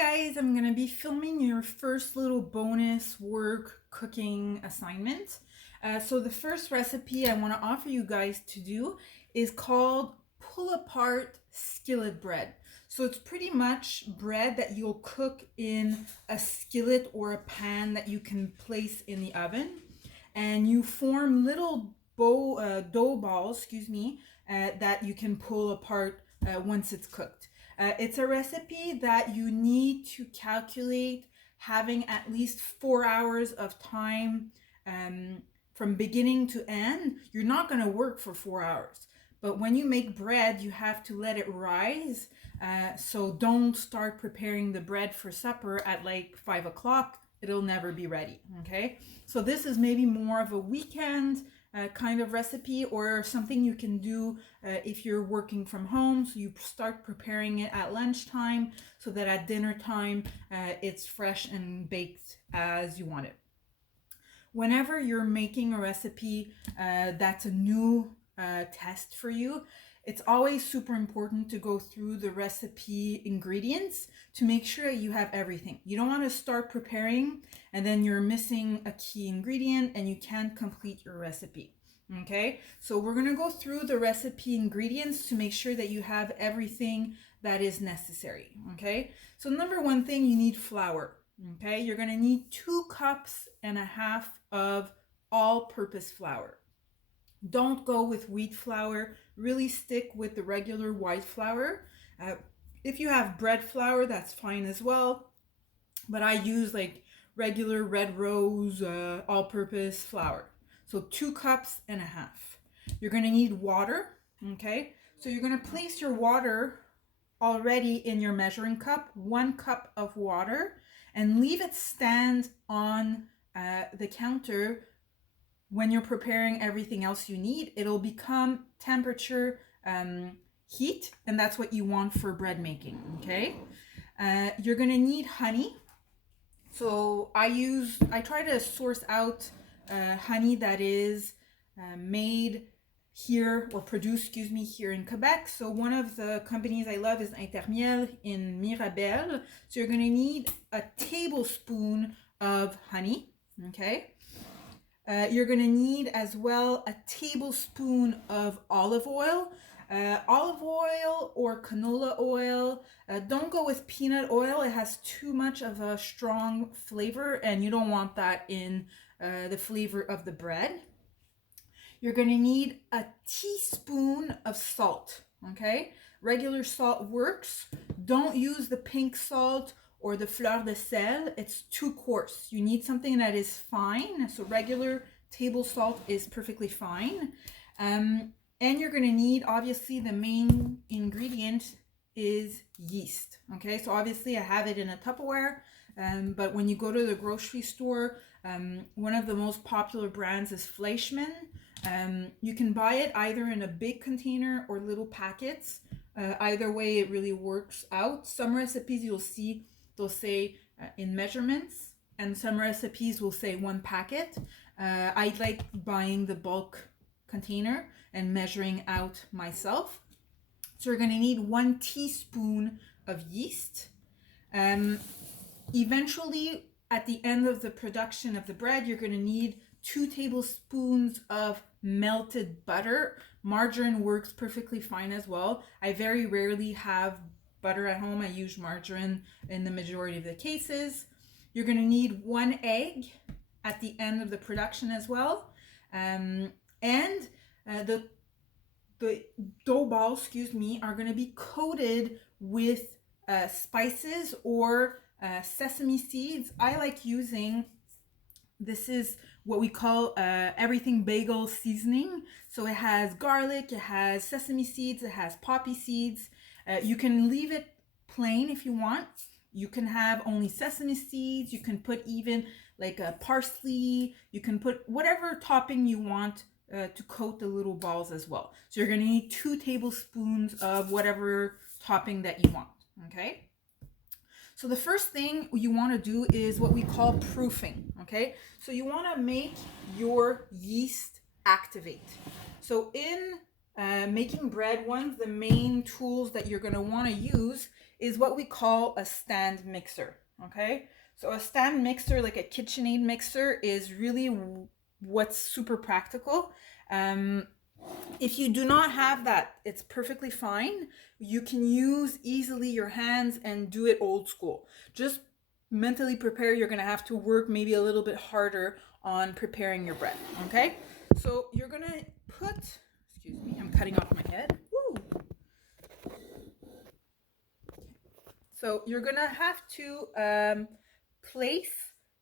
guys, I'm gonna be filming your first little bonus work cooking assignment. So the first recipe I want to offer you guys to do is called pull apart skillet bread. So it's pretty much bread that you'll cook in a skillet or a pan that you can place in the oven, and you form little dough balls, that you can pull apart once it's cooked. It's a recipe that you need to calculate having at least 4 hours of time from beginning to end. You're not going to work for 4 hours. But when you make bread, you have to let it rise. So don't start preparing the bread for supper at like 5 o'clock. It'll never be ready, okay? So this is maybe more of a weekend kind of recipe, or something you can do if you're working from home. So you start preparing it at lunchtime so that at dinner time it's fresh and baked as you want it. Whenever you're making a recipe that's a new test for you, it's always super important to go through the recipe ingredients to make sure you have everything. You don't want to start preparing and then you're missing a key ingredient and you can't complete your recipe. Okay, so we're going to go through the recipe ingredients to make sure that you have everything that is necessary. Okay, so number one thing, you need flour. Okay, you're going to need 2.5 cups of all-purpose flour. Don't go with wheat flour. Really stick with the regular white flour. If you have bread flour, that's fine as well. But I use like regular red rose all-purpose flour. So 2.5 cups. You're going to need water. Okay, so you're going to place your water already in your measuring cup, 1 cup of water, and leave it stand on the counter. When you're preparing everything else you need, it'll become temperature heat, and that's what you want for bread making. Okay, you're gonna need honey. So I try to source out honey that is made here, or produced, here in Quebec. So one of the companies I love is Intermiel in Mirabel. So you're gonna need a tablespoon of honey. Okay. You're going to need as well a tablespoon of olive oil. Olive oil or canola oil. Don't go with peanut oil. It has too much of a strong flavor and you don't want that in the flavor of the bread. You're going to need a teaspoon of salt. Okay? Regular salt works. Don't use the pink salt or the fleur de sel. It's too coarse. You need something that is fine. So regular table salt is perfectly fine. And you're going to need, obviously, the main ingredient is yeast. Okay, so obviously I have it in a Tupperware, but when you go to the grocery store, one of the most popular brands is Fleischmann. You can buy it either in a big container or little packets. Either way, it really works out. Some recipes you'll see, they'll say in measurements, and some recipes will say 1 packet. I like buying the bulk container and measuring out myself. So you're going to need 1 teaspoon of yeast. Eventually, at the end of the production of the bread, you're going to need 2 tablespoons of melted butter. Margarine works perfectly fine as well. I very rarely have butter at home. I use margarine in the majority of the cases. You're going to need 1 egg at the end of the production as well. And the dough balls, are going to be coated with spices or sesame seeds. I like using, this is what we call everything bagel seasoning. So it has garlic, it has sesame seeds, it has poppy seeds. You can leave it plain if you want. You can have only sesame seeds. You can put even like a parsley. You can put whatever topping you want to coat the little balls as well. So you're going to need 2 tablespoons of whatever topping that you want. Okay. So the first thing you want to do is what we call proofing. Okay. So you want to make your yeast activate. So in making bread, one of the main tools that you're going to want to use is what we call a stand mixer, okay? So a stand mixer, like a KitchenAid mixer, is really what's super practical. If you do not have that, it's perfectly fine. You can use easily your hands and do it old school. Just mentally prepare you're gonna have to work maybe a little bit harder on preparing your bread, okay? So you're gonna put, excuse me, I'm cutting off my head. Woo. So you're gonna have to place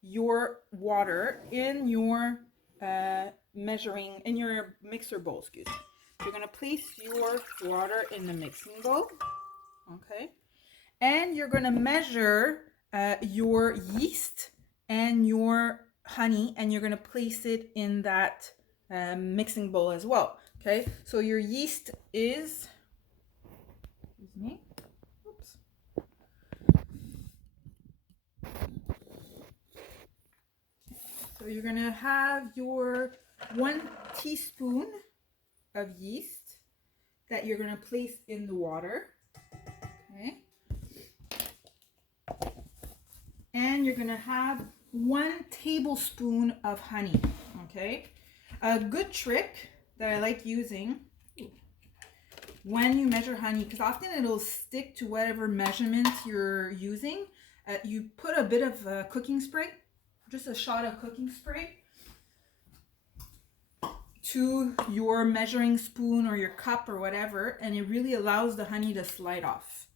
your water in your in your mixer bowl, excuse me. You're gonna place your water in the mixing bowl, okay? And you're gonna measure your yeast and your honey, and you're gonna place it in that mixing bowl as well, okay? So your yeast is, excuse me, oops. So you're gonna have your 1 teaspoon of yeast that you're gonna place in the water, okay? And you're gonna have 1 tablespoon of honey, okay? A good trick that I like using when you measure honey, because often it'll stick to whatever measurement you're using, you put a bit of cooking spray, just a shot of cooking spray, to your measuring spoon or your cup or whatever, and it really allows the honey to slide off.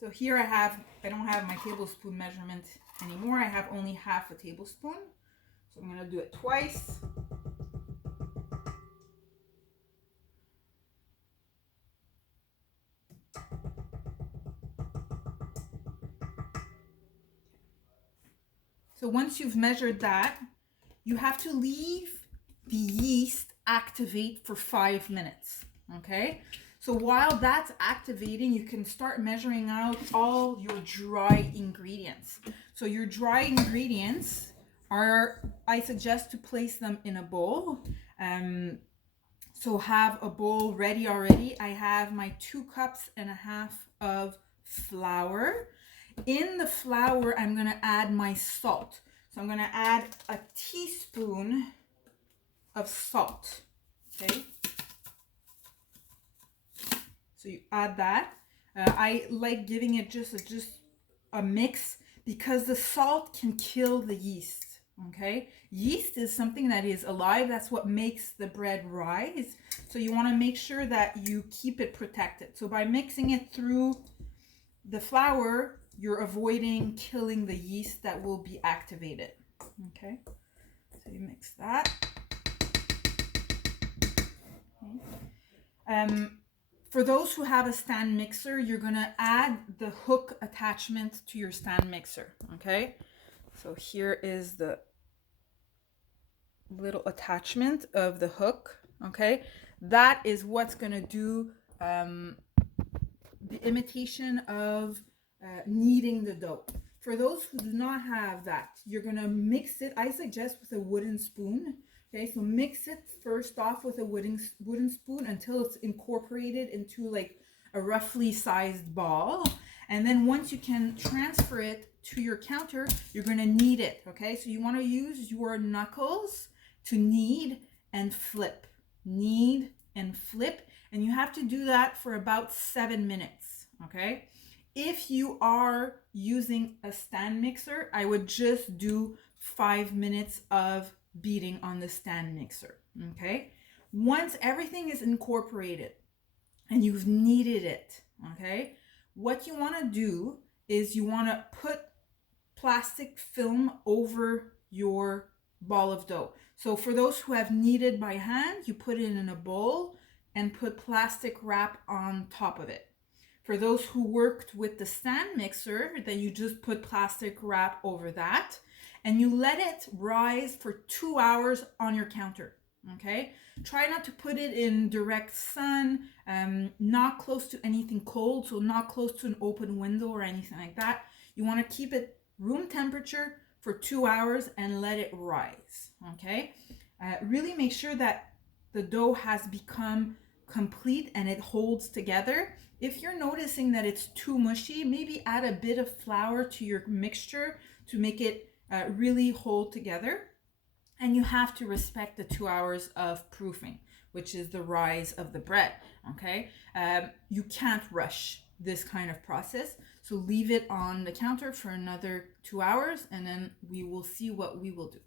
So here I don't have my tablespoon measurement anymore. I have only half a tablespoon. So I'm going to do it twice. So once you've measured that, you have to leave the yeast activate for 5 minutes, okay? So while that's activating, you can start measuring out all your dry ingredients. So your dry ingredients are, I suggest to place them in a bowl. So have a bowl ready already. I have my 2.5 cups of flour. In the flour, I'm going to add my salt. So I'm going to add a teaspoon of salt, okay? So you add that. I like giving it just a mix because the salt can kill the yeast, okay? Yeast is something that is alive. That's what makes the bread rise. So you want to make sure that you keep it protected. So by mixing it through the flour, you're avoiding killing the yeast that will be activated, okay? So you mix that. Okay. For those who have a stand mixer, you're gonna add the hook attachment to your stand mixer, okay? So here is the little attachment of the hook, okay? That is what's gonna do the imitation of kneading the dough. For those who do not have that, you're gonna mix it, I suggest, with a wooden spoon. Okay, so mix it first off with a wooden spoon until it's incorporated into like a roughly sized ball. And then once you can transfer it to your counter, you're gonna knead it, okay? So you wanna use your knuckles to knead and flip. Knead and flip, and you have to do that for about 7 minutes, okay? If you are using a stand mixer, I would just do 5 minutes of beating on the stand mixer, okay? Once everything is incorporated and you've kneaded it, okay, what you want to do is you want to put plastic film over your ball of dough. So for those who have kneaded by hand, you put it in a bowl and put plastic wrap on top of it. For those who worked with the stand mixer, then you just put plastic wrap over that and you let it rise for 2 hours on your counter, okay? Try not to put it in direct sun, not close to anything cold, so not close to an open window or anything like that. You want to keep it room temperature for 2 hours and let it rise, okay? Really make sure that the dough has become complete and it holds together. If you're noticing that it's too mushy, maybe add a bit of flour to your mixture to make it really hold together. And you have to respect the 2 hours of proofing, which is the rise of the bread. Okay, you can't rush this kind of process, so leave it on the counter for another 2 hours and then we will see what we will do.